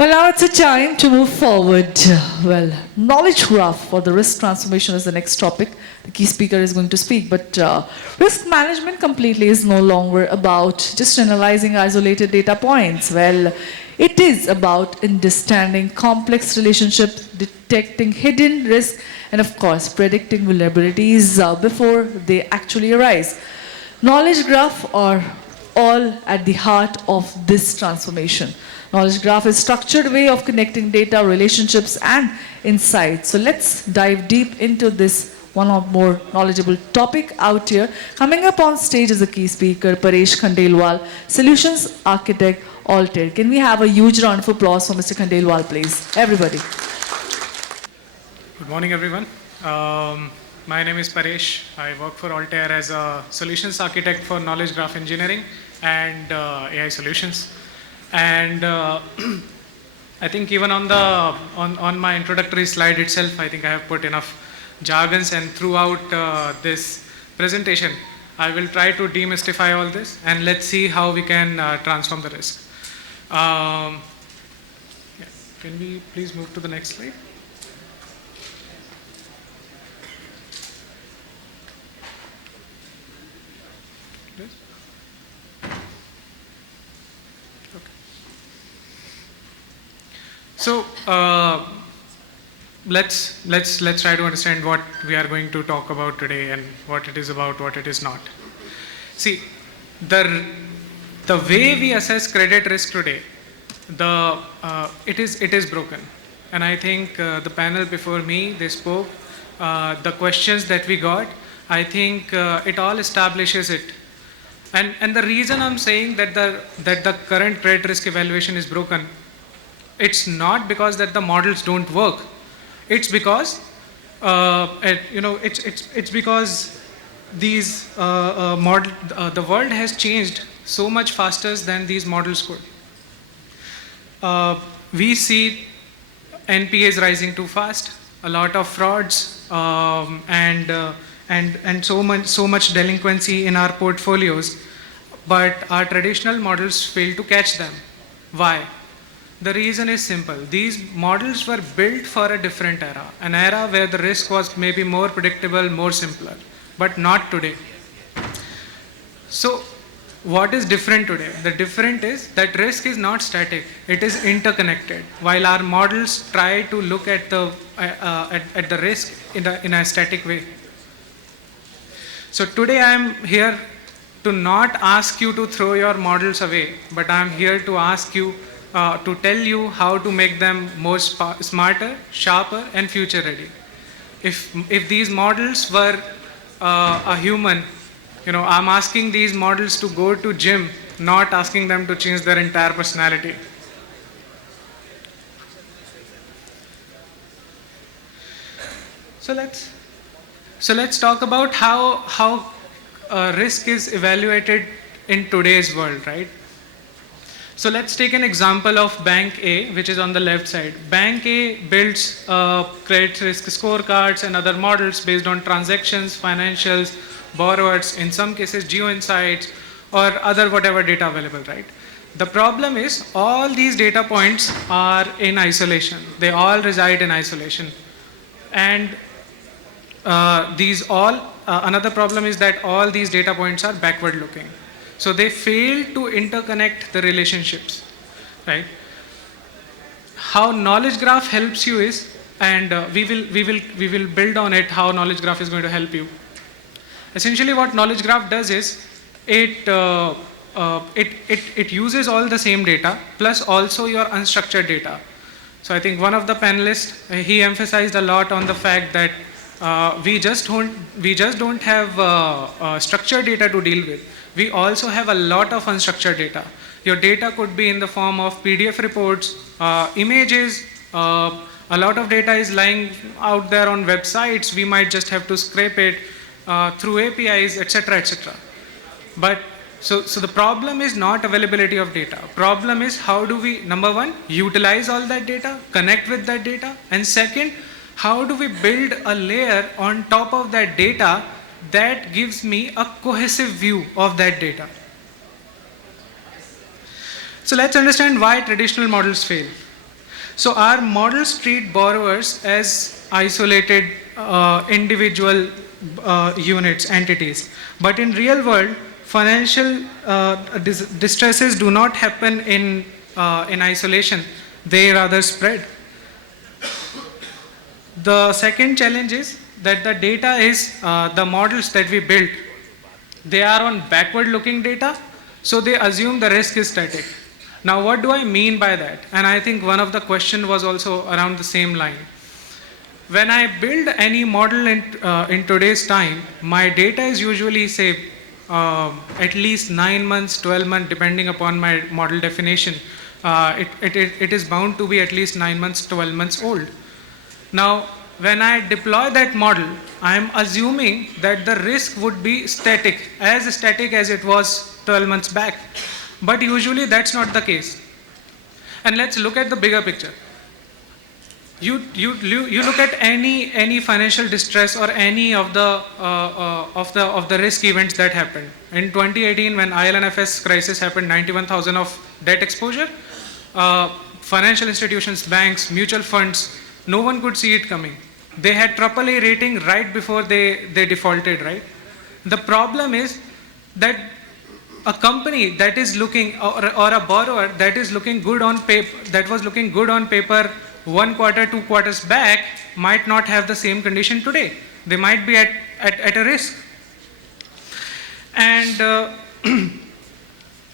Well, now it's a time to move forward. Well, knowledge graph for the risk transformation is the next topic. The key speaker is going to speak, but risk management completely is no longer about just analyzing isolated data points. Well, it is about understanding complex relationships, detecting hidden risk, and of course, predicting vulnerabilities before they actually arise. Knowledge graph are all at the heart of this transformation. Knowledge graph is a structured way of connecting data, relationships, and insights. So let's dive deep into this one or more knowledgeable topic out here. Coming up on stage is a key speaker, Paresh Khandelwal, Solutions Architect, Altair. Can we have a huge round of applause for Mr. Khandelwal, please? Everybody. Good morning, everyone. My name is Paresh. I work for Altair as a Solutions Architect for Knowledge Graph Engineering and AI Solutions. And I think even on my introductory slide itself, I think I have put enough jargons, and throughout this presentation, I will try to demystify all this, and let's see how we can transform the risk. Yeah. Can we please move to the next slide? So let's try to understand what we are going to talk about today and what it is about, what it is not. See, the way we assess credit risk today, it is broken, and I think the panel before me, they spoke. The questions that we got, I think it all establishes it. And the reason I'm saying that the current credit risk evaluation is broken, it's not because that the models don't work. It's because it's because these the world has changed so much faster than these models could. We see NPAs rising too fast, a lot of frauds, and so much delinquency in our portfolios, but our traditional models fail to catch them. Why? The reason is simple. These models were built for a different era, an era where the risk was maybe more predictable, more simpler, but not today. So what is different today? The different is that risk is not static, it is interconnected. While our models try to look at the risk in a static way. So today I am here to not ask you to throw your models away, but I am here to ask you to tell you how to make them more smarter, sharper, and future ready. If these models were a human, I'm asking these models to go to gym, not asking them to change their entire personality. So let's talk about how risk is evaluated in today's world, right? So let's take an example of Bank A, which is on the left side. Bank A builds credit risk scorecards and other models based on transactions, financials, borrowers, in some cases geo-insights, or other whatever data available, right? The problem is all these data points are in isolation. They all reside in isolation. And another problem is that all these data points are backward looking. So they fail to interconnect the relationships, right? How knowledge graph helps you is, and we will build on it, how knowledge graph is going to help you. Essentially what knowledge graph does is, it uses all the same data, plus also your unstructured data. So I think one of the panelists, he emphasized a lot on the fact that we just don't have structured data to deal with. We also have a lot of unstructured data. Your data could be in the form of PDF reports, images, a lot of data is lying out there on websites. We might just have to scrape it through APIs, etc., etc. But so the problem is not availability of data. Problem is how do we, number one, utilize all that data, connect with that data, and second, how do we build a layer on top of that data that gives me a cohesive view of that data. So let's understand why traditional models fail. So our models treat borrowers as isolated individual units, entities. But in real world, financial distresses do not happen in isolation. They rather spread. The second challenge is that the data is, the models that we built, they are on backward looking data, so they assume the risk is static. Now what do I mean by that? And I think one of the question was also around the same line. When I build any model in today's time, my data is usually say at least 9 months, 12 months, depending upon my model definition. It is bound to be at least 9 months, 12 months old. Now, when I deploy that model, I am assuming that the risk would be static as it was 12 months back. But usually that's not the case. And let's look at the bigger picture. You look at any financial distress or any of the risk events that happened. In 2018, when IL&FS crisis happened, 91,000 of debt exposure, financial institutions, banks, mutual funds, no one could see it coming. They had AAA rating right before they defaulted, right? The problem is that a company that is looking, or a borrower that is looking good on paper, that was looking good on paper 1 quarter, 2 quarters back, might not have the same condition today. They might be at a risk. And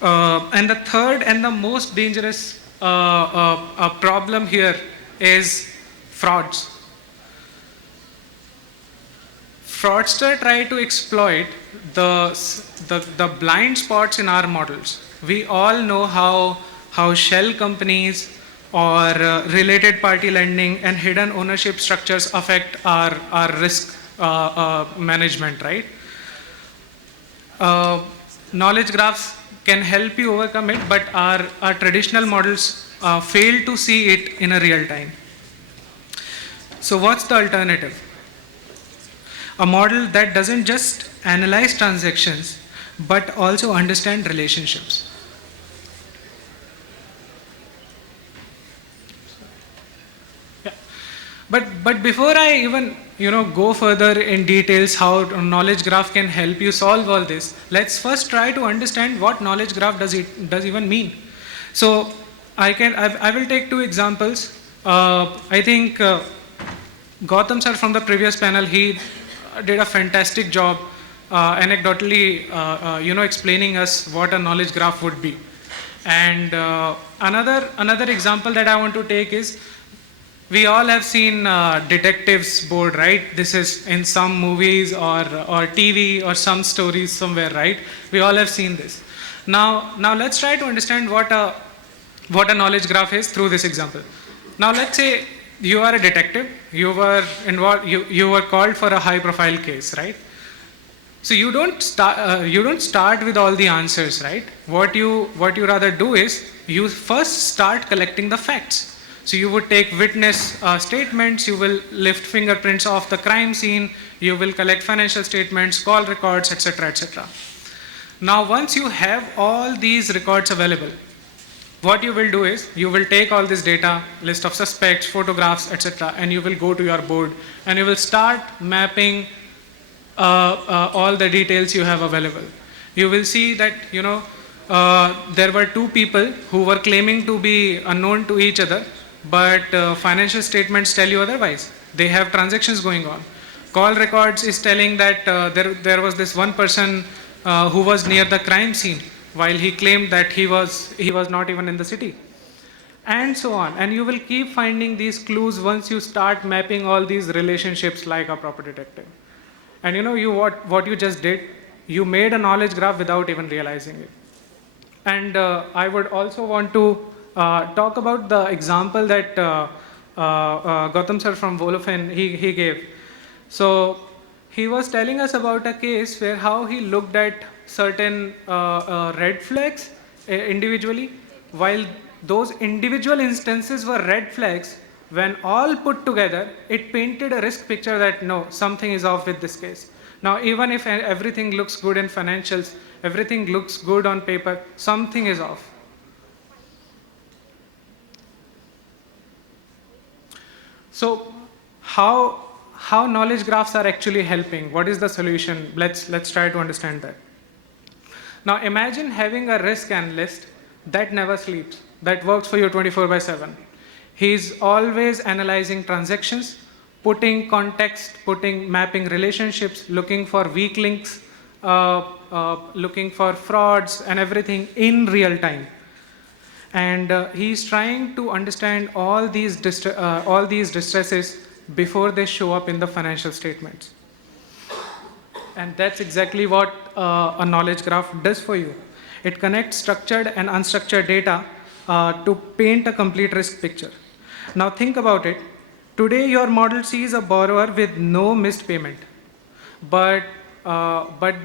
and the third and the most dangerous problem here is frauds. Fraudsters try to exploit the blind spots in our models. We all know how shell companies or related party lending and hidden ownership structures affect our risk management, right? Knowledge graphs can help you overcome it, but our traditional models fail to see it in a real time. So what's the alternative? A model that doesn't just analyze transactions, but also understand relationships. Yeah. But before I even go further in details how knowledge graph can help you solve all this, let's first try to understand what knowledge graph does even mean. So I will take 2 examples. I think Gautam sir from the previous panel, he did a fantastic job anecdotally explaining us what a knowledge graph would be. And another example that I want to take is, we all have seen detectives board, right? This is in some movies or TV or some stories somewhere, right? We all have seen this. Now let's try to understand what a knowledge graph is through this example. Now let's say you are a detective, you were involved, you were called for a high profile case, right? So you don't start with all the answers, right? What you rather do is, you first start collecting the facts. So you would take witness statements, you will lift fingerprints off the crime scene, you will collect financial statements, call records, etc., etc. Now once you have all these records available, what you will do is, you will take all this data, list of suspects, photographs, etc., and you will go to your board and you will start mapping all the details you have available. You will see that there were 2 people who were claiming to be unknown to each other, but financial statements tell you otherwise. They have transactions going on. Call records is telling that there was this one person who was near the crime scene, while he claimed that he was not even in the city, and so on. And you will keep finding these clues once you start mapping all these relationships like a proper detective. And what you just did, you made a knowledge graph without even realizing it. And I would also want to talk about the example that Gautam sir from Wolofin he gave. So he was telling us about a case where how he looked at certain red flags individually, while those individual instances were red flags. When all put together, it painted a risk picture that no, something is off with this case. Now even if everything looks good in financials, everything looks good on paper, something is off. So how knowledge graphs are actually helping? What is the solution? Let's try to understand that. Now imagine having a risk analyst that never sleeps, that works for you 24/7. He's always analyzing transactions, putting context, mapping relationships, looking for weak links, looking for frauds and everything in real time. And he's trying to understand all these distresses before they show up in the financial statements. And that's exactly what a knowledge graph does for you. It connects structured and unstructured data to paint a complete risk picture. Now think about it. Today your model sees a borrower with no missed payment, but but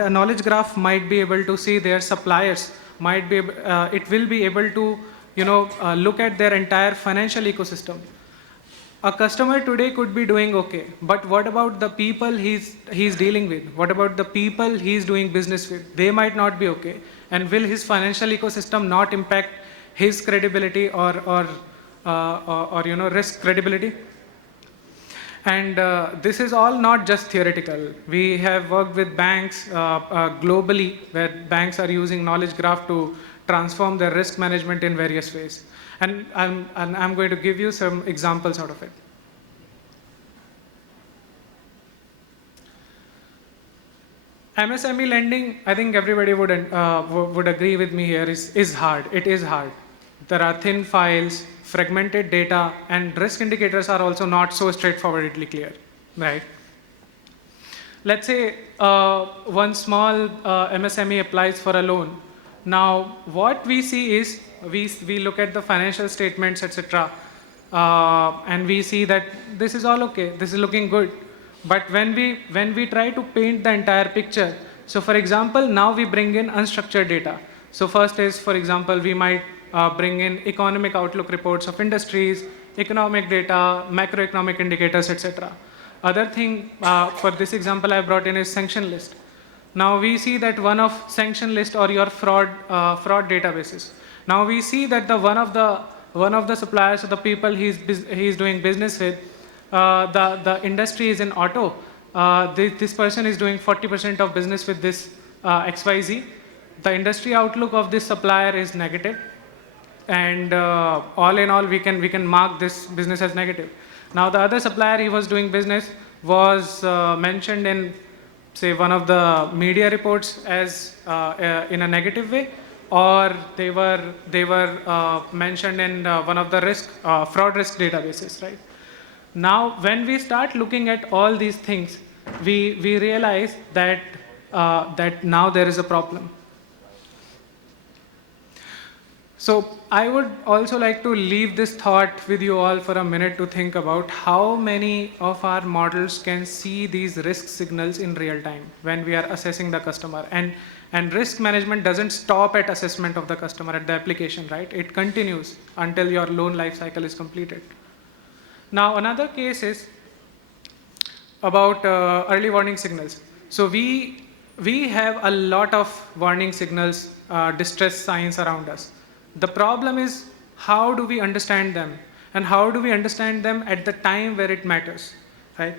a knowledge graph might be able to see their suppliers. It will be able to look at their entire financial ecosystem. A customer today could be doing okay, but what about the people he's dealing with? What about the people he's doing business with? They might not be okay. And will his financial ecosystem not impact his credibility or risk credibility? And this is all not just theoretical. We have worked with banks globally, where banks are using knowledge graph to transform their risk management in various ways. And I'm going to give you some examples out of it. MSME lending, I think everybody would agree with me here, is hard. It is hard. There are thin files, fragmented data, and risk indicators are also not so straightforwardly clear, right? Let's say one small MSME applies for a loan. Now, what we see is we look at the financial statements, etc., and we see that this is all okay. This is looking good. But when we try to paint the entire picture, so for example, now we bring in unstructured data. So first is, for example, we might bring in economic outlook reports of industries, economic data, macroeconomic indicators, etc. Other thing, for this example I brought in is sanction list. Now we see that one of sanction list or your fraud databases. Now we see that one of the suppliers or the people he's doing business with, the industry is in auto. This person is doing 40% of business with this XYZ. The industry outlook of this supplier is negative, and all in all we can mark this business as negative. Now the other supplier he was doing business was mentioned in, say, one of the media reports as in a negative way, or they were mentioned in one of the fraud risk databases, right? Now when we start looking at all these things, we realize that now there is a problem. So I would also like to leave this thought with you all for a minute to think about how many of our models can see these risk signals in real time when we are assessing the customer. And risk management doesn't stop at assessment of the customer at the application, right? It continues until your loan life cycle is completed. Now another case is about early warning signals. So we have a lot of warning signals, distress signs around us. The problem is, how do we understand them? And how do we understand them at the time where it matters, right?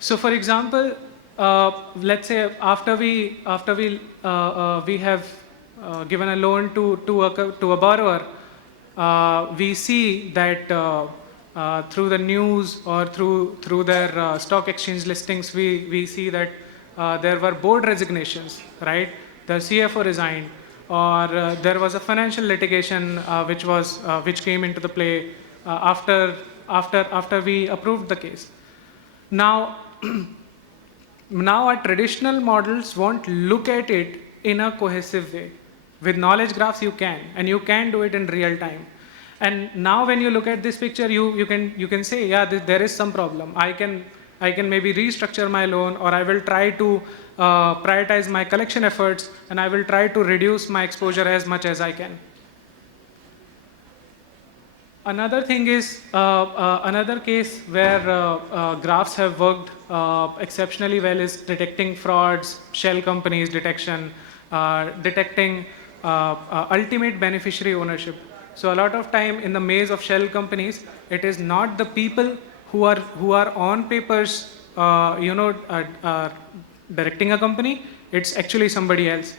So for example, let's say after we have given a loan to a borrower, we see that through the news or through their stock exchange listings, we see that there were board resignations, right? The CFO resigned, or there was a financial litigation which came into the play after we approved the case. Now our traditional models won't look at it in a cohesive way. With knowledge graphs you can, and you can do it in real time. And now when you look at this picture, you can say, yeah, there is some problem. I can maybe restructure my loan, or I will try to prioritize my collection efforts, and I will try to reduce my exposure as much as I can. Another thing is, another case where graphs have worked exceptionally well is detecting frauds, shell companies detection, detecting ultimate beneficiary ownership. So a lot of time in the maze of shell companies, it is not the people who are on papers, directing a company. It's actually somebody else,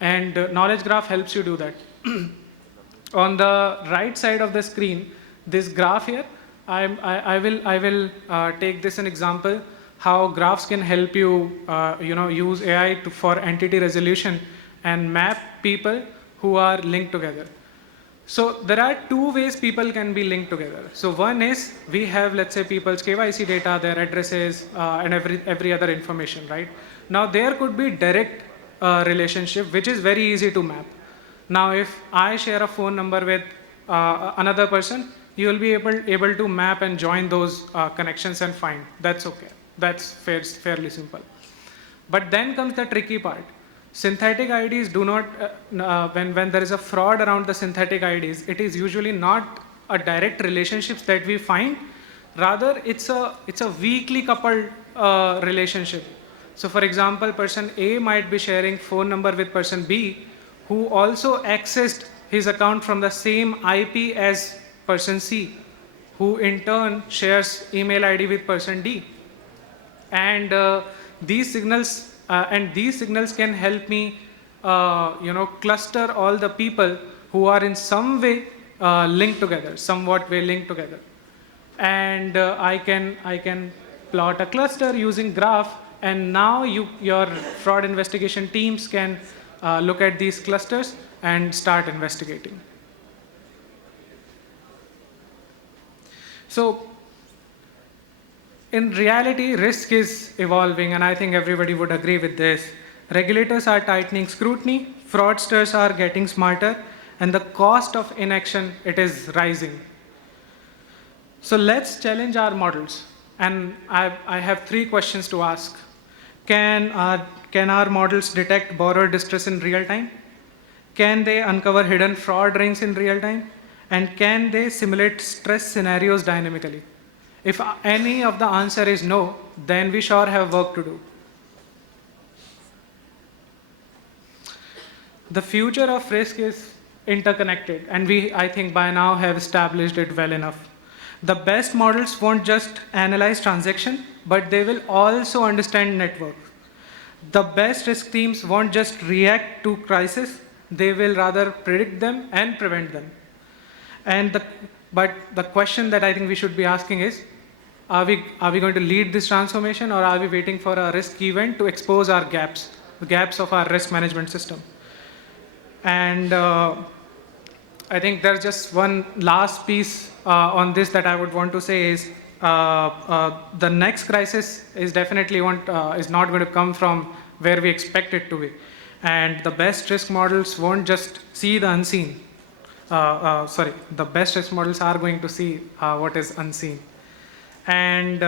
and knowledge graph helps you do that. On the right side of the screen, this graph here, I will take this an example how graphs can help you, use AI for entity resolution and map people who are linked together. So there are two ways people can be linked together. So one is we have, let's say, people's KYC data, their addresses, and every other information, right? Now there could be direct relationship, which is very easy to map. Now if I share a phone number with another person, you will be able to map and join those connections and find. That's okay. That's fairly simple. But then comes the tricky part. Synthetic IDs do not, when there is a fraud around the synthetic IDs, it is usually not a direct relationships that we find. Rather, it's a weakly coupled relationship. So for example, person A might be sharing phone number with person B, who also accessed his account from the same IP as person C, who in turn shares email ID with person D. And these signals can help me, cluster all the people who are in some way linked together, somewhat way linked together. And I can plot a cluster using graph, and now your fraud investigation teams can look at these clusters and start investigating. So in reality, risk is evolving, and I think everybody would agree with this. Regulators are tightening scrutiny, fraudsters are getting smarter, and the cost of inaction, it is rising. So let's challenge our models. And I have 3 questions to ask. Can our models detect borrower distress in real time? Can they uncover hidden fraud rings in real time? And can they simulate stress scenarios dynamically? If any of the answer is no, then we sure have work to do. The future of risk is interconnected, and I think by now have established it well enough. The best models won't just analyze transaction, but they will also understand networks. The best risk teams won't just react to crisis, they will rather predict them and prevent them. But the question that I think we should be asking is, are we going to lead this transformation, or are we waiting for a risk event to expose our gaps, the gaps of our risk management system? And I think there's just one last piece on this that I would want to say is, the next crisis is definitely is not going to come from where we expect it to be. And the best risk models won't just see the unseen. The best risk models are going to see what is unseen. And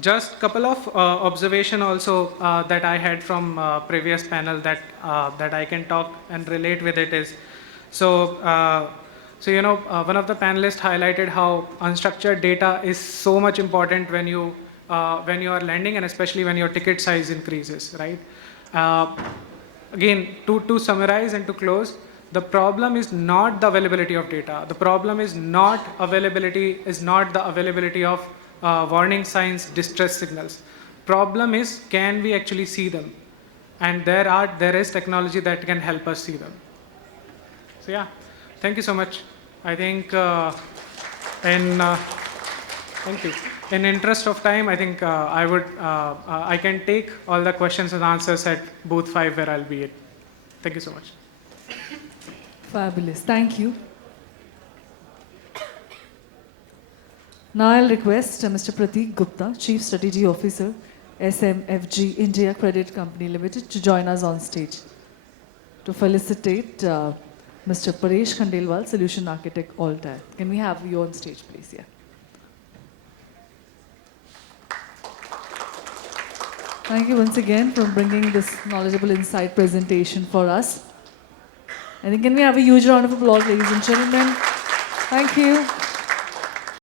just a couple of observation also that I had from previous panel that I can talk and relate with it is, one of the panelists highlighted how unstructured data is so much important when you are lending, and especially when your ticket size increases, right? Again, to summarize and to close, the problem is not the availability of data. The problem is not the availability of warning signs, distress signals. Problem is, can we actually see them? And there is technology that can help us see them. So yeah, thank you so much. I think thank you. In interest of time, I think I can take all the questions and answers at booth 5 where I'll be at. Thank you so much. Fabulous. Thank you. Now I'll request Mr. Prateek Gupta, Chief Strategy Officer, SMFG India Credit Company Limited, to join us on stage to felicitate Mr. Paresh Khandelwal, Solution Architect, Altair. Can we have you on stage, please? Yeah. Thank you once again for bringing this knowledgeable insight presentation for us. I think, can we have a huge round of applause, ladies and gentlemen? Thank you.